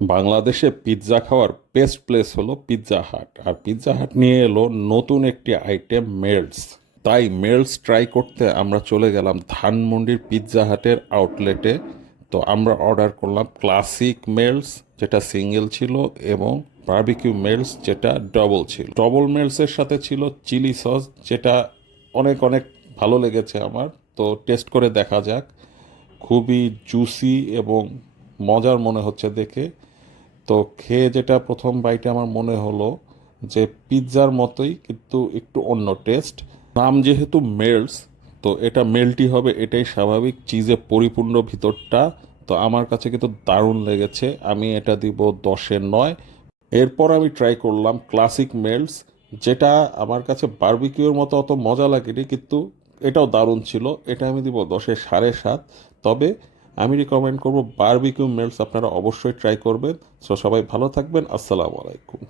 বাংলাদেশে পিৎজা খাওয়ার best place হলো পিৎজা হাট। আর পিৎজা হাট নিয়ে এলো নতুন একটি আইটেম, মেল্টস। তাই মেল্টস ট্রাই করতে আমরা চলে গেলাম ধানমন্ডির পিৎজা হাটের আউটলেটে। তো আমরা অর্ডার করলাম ক্লাসিক মেল্টস, যেটা সিঙ্গেল ছিল, এবং বারবিকিউ মেল্টস, যেটা ডবল ছিল। ডবল মেল্টসের সাথে ছিল চিলি সস, যেটা অনেক অনেক ভালো লেগেছে আমার। তো টেস্ট করে দেখা যাক। খুবই জুসি এবং মজার মনে হচ্ছে দেখে। তো খেয়ে যেটা প্রথম বাইটে আমার মনে হলো যে পিৎজার মতোই, কিন্তু একটু অন্য টেস্ট। নাম যেহেতু মেল্টস, তো এটা মেল্টি হবে এটাই স্বাভাবিক, চিজে পরিপূর্ণ ভিতরটা। তো আমার কাছে কিন্তু দারুণ লেগেছে, আমি এটা দিব 10-এ 9। এরপর আমি ট্রাই করলাম ক্লাসিক মেল্টস, যেটা আমার কাছে বারবিকিউর মতো অত মজা লাগেনি, কিন্তু এটাও দারুণ ছিল। এটা আমি দিব 10-এ 7.5। তবে আমি রিকমেন্ড করব বারবিকিউ মেল্টস আপনারা অবশ্যই ট্রাই করবেন। সো সবাই ভালো থাকবেন, আসসালামু আলাইকুম।